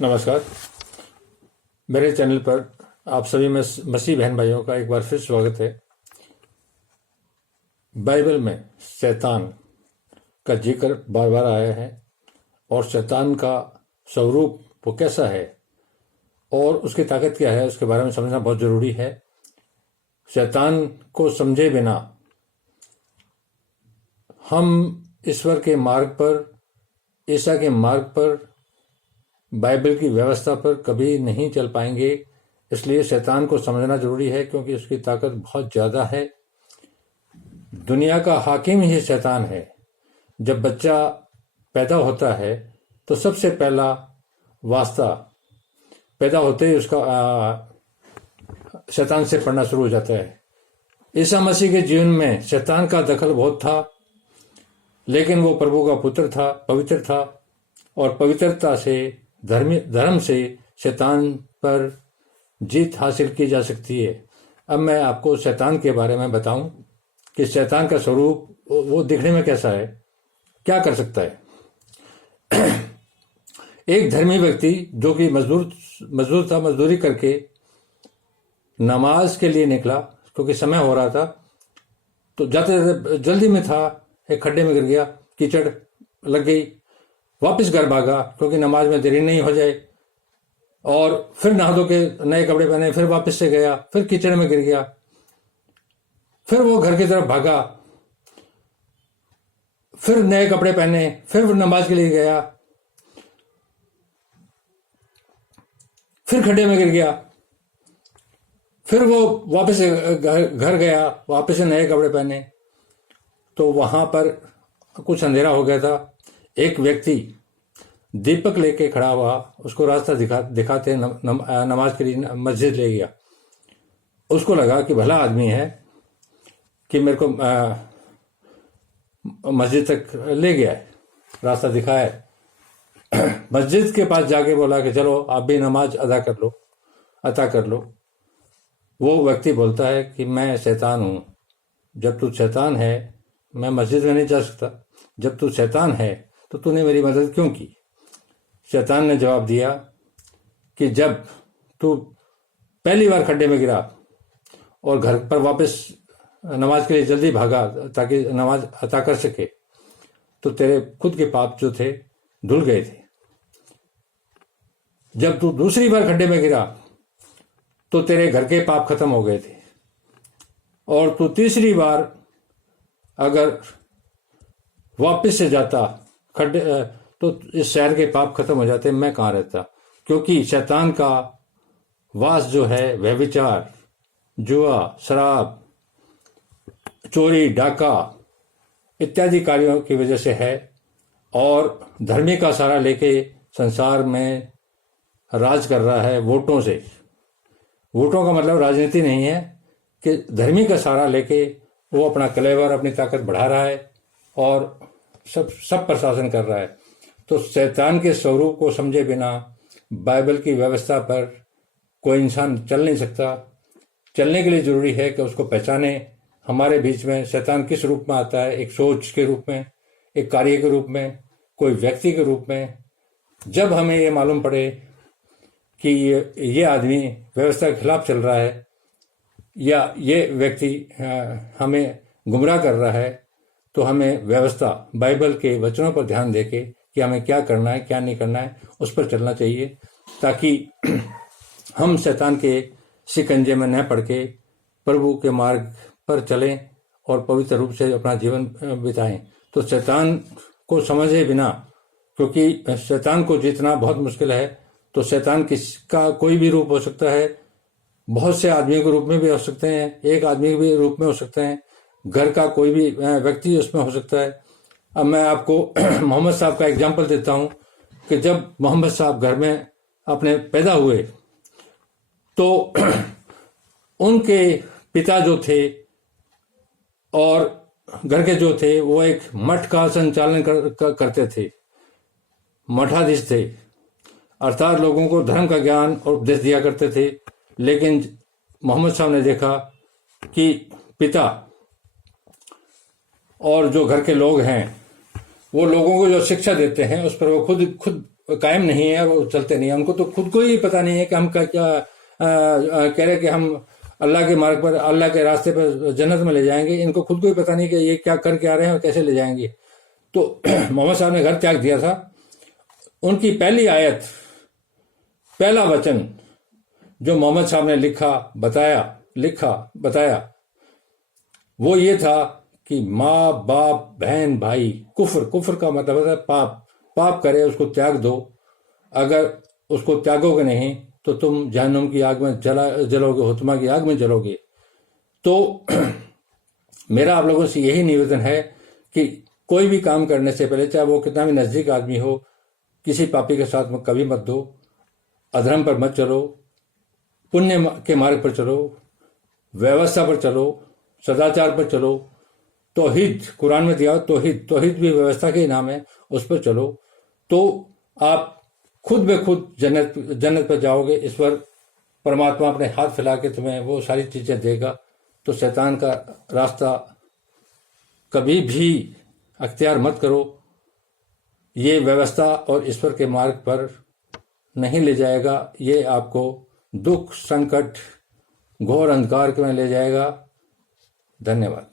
नमस्कार। मेरे चैनल पर आप सभी मसीह बहन भाइयों का एक बार फिर स्वागत है। बाइबल में शैतान का जिक्र बार बार आया है और शैतान का स्वरूप वो कैसा है और उसकी ताकत क्या है उसके बारे में समझना बहुत ज़रूरी है। शैतान को समझे बिना हम ईश्वर के मार्ग पर, ईसा के मार्ग पर, बाइबल की व्यवस्था पर कभी नहीं चल पाएंगे। इसलिए शैतान को समझना जरूरी है क्योंकि उसकी ताकत बहुत ज़्यादा है। दुनिया का हाकिम ही शैतान है। जब बच्चा पैदा होता है तो सबसे पहला वास्ता पैदा होते ही उसका शैतान से पढ़ना शुरू हो जाता है। ईसा मसीह के जीवन में शैतान का दखल बहुत था, लेकिन वो प्रभु का पुत्र था, पवित्र था और पवित्रता से, धर्म से शैतान पर जीत हासिल की जा सकती है। अब मैं आपको शैतान के बारे में बताऊं कि शैतान का स्वरूप वो दिखने में कैसा है, क्या कर सकता है। एक धर्मी व्यक्ति जो कि मजदूर था, मजदूरी करके नमाज के लिए निकला क्योंकि समय हो रहा था, तो जाते जल्दी में था, एक खड्डे में गिर गया, कीचड़ लग गई, वापस घर भागा क्योंकि नमाज में देरी नहीं हो जाए, और फिर नहा धो के नए कपड़े पहने, फिर वापस से गया, फिर कीचड़ में गिर गया, फिर वो घर की तरफ भागा, फिर नए कपड़े पहने, फिर वो नमाज के लिए गया, फिर खड्डे में गिर गया, फिर वो वापस से घर गया, वापस से नए कपड़े पहने। तो वहां पर कुछ अंधेरा हो गया था। एक व्यक्ति दीपक लेके खड़ा हुआ, उसको रास्ता दिखाते नमाज के लिए मस्जिद ले गया। उसको लगा कि भला आदमी है कि मेरे को मस्जिद तक ले गया है, रास्ता दिखाया है। मस्जिद के पास जाके बोला कि चलो आप भी नमाज अता कर लो। वो व्यक्ति बोलता है कि मैं शैतान हूँ। जब तू शैतान है मैं मस्जिद में नहीं जा सकता। जब तू शैतान है तो तूने मेरी मदद क्यों की? शैतान ने जवाब दिया कि जब तू पहली बार खड्डे में गिरा और घर पर वापस नमाज के लिए जल्दी भागा ताकि नमाज अता कर सके, तो तेरे खुद के पाप जो थे धुल गए थे। जब तू दूसरी बार खड्डे में गिरा तो तेरे घर के पाप खत्म हो गए थे, और तू तीसरी बार अगर वापस से जाता खड्डे तो इस शहर के पाप खत्म हो जाते, मैं कहाँ रहता। क्योंकि शैतान का वास जो है वह विचार, जुआ, शराब, चोरी, डाका इत्यादि कार्यों की वजह से है, और धर्मी का सहारा लेके संसार में राज कर रहा है वोटों से। वोटों का मतलब राजनीति नहीं है कि धर्मी का सहारा लेके वो अपना कलेवर, अपनी ताकत बढ़ा रहा है और सब प्रशासन कर रहा है। तो शैतान के स्वरूप को समझे बिना बाइबल की व्यवस्था पर कोई इंसान चल नहीं सकता। चलने के लिए जरूरी है कि उसको पहचाने। हमारे बीच में शैतान किस रूप में आता है, एक सोच के रूप में, एक कार्य के रूप में, कोई व्यक्ति के रूप में। जब हमें ये मालूम पड़े कि ये आदमी व्यवस्था के खिलाफ चल रहा है या ये व्यक्ति हमें गुमराह कर रहा है, तो हमें व्यवस्था, बाइबल के वचनों पर ध्यान देके कि हमें क्या करना है, क्या नहीं करना है, उस पर चलना चाहिए, ताकि हम शैतान के शिकंजे में न पड़ के प्रभु के मार्ग पर चलें और पवित्र रूप से अपना जीवन बिताएं। तो शैतान को समझे बिना, क्योंकि शैतान को जीतना बहुत मुश्किल है, तो शैतान किसका कोई भी रूप हो सकता है, बहुत से आदमियों के रूप में भी हो सकते हैं, एक आदमी के रूप में हो सकते हैं, घर का कोई भी व्यक्ति उसमें हो सकता है। अब मैं आपको मोहम्मद साहब का एग्जाम्पल देता हूं कि जब मोहम्मद साहब घर में अपने पैदा हुए तो उनके पिता जो थे और घर के जो थे वो एक मठ का संचालन करते थे, मठाधीश थे, अर्थात लोगों को धर्म का ज्ञान और उपदेश दिया करते थे। लेकिन मोहम्मद साहब ने देखा कि पिता और जो घर के लोग हैं वो लोगों को जो शिक्षा देते हैं उस पर वो खुद कायम नहीं है, वो चलते नहीं है। उनको तो खुद को ही पता नहीं है कि हम क्या क्या कह रहे कि हम अल्लाह के मार्ग पर, अल्लाह के रास्ते पर जन्नत में ले जाएंगे। इनको खुद को ही पता नहीं कि ये क्या करके आ रहे हैं और कैसे ले जाएंगे। तो मोहम्मद साहब ने घर त्याग दिया था। उनकी पहली आयत, पहला वचन जो मोहम्मद साहब ने बताया वो ये था कि माँ बाप बहन भाई, कुफ्र का मतलब है पाप करे उसको त्याग दो। अगर उसको त्यागोगे नहीं तो तुम जहन्नुम की आग में जलोगे, हुतमा की आग में जलोगे। तो मेरा आप लोगों से यही निवेदन है कि कोई भी काम करने से पहले, चाहे वो कितना भी नजदीक आदमी हो, किसी पापी के साथ में कभी मत दो, अधर्म पर मत चलो, पुण्य के मार्ग पर चलो, व्यवस्था पर चलो, सदाचार पर चलो। तौहीद कुरान में दिया, तौहीद भी व्यवस्था के नाम है, उस पर चलो तो आप खुद ब खुद जन्नत पर जाओगे। ईश्वर परमात्मा अपने हाथ फैला के तुम्हें वो सारी चीजें देगा। तो शैतान का रास्ता कभी भी अख्तियार मत करो। ये व्यवस्था और ईश्वर के मार्ग पर नहीं ले जाएगा। ये आपको दुख, संकट, घोर अंधकार में ले जाएगा। धन्यवाद।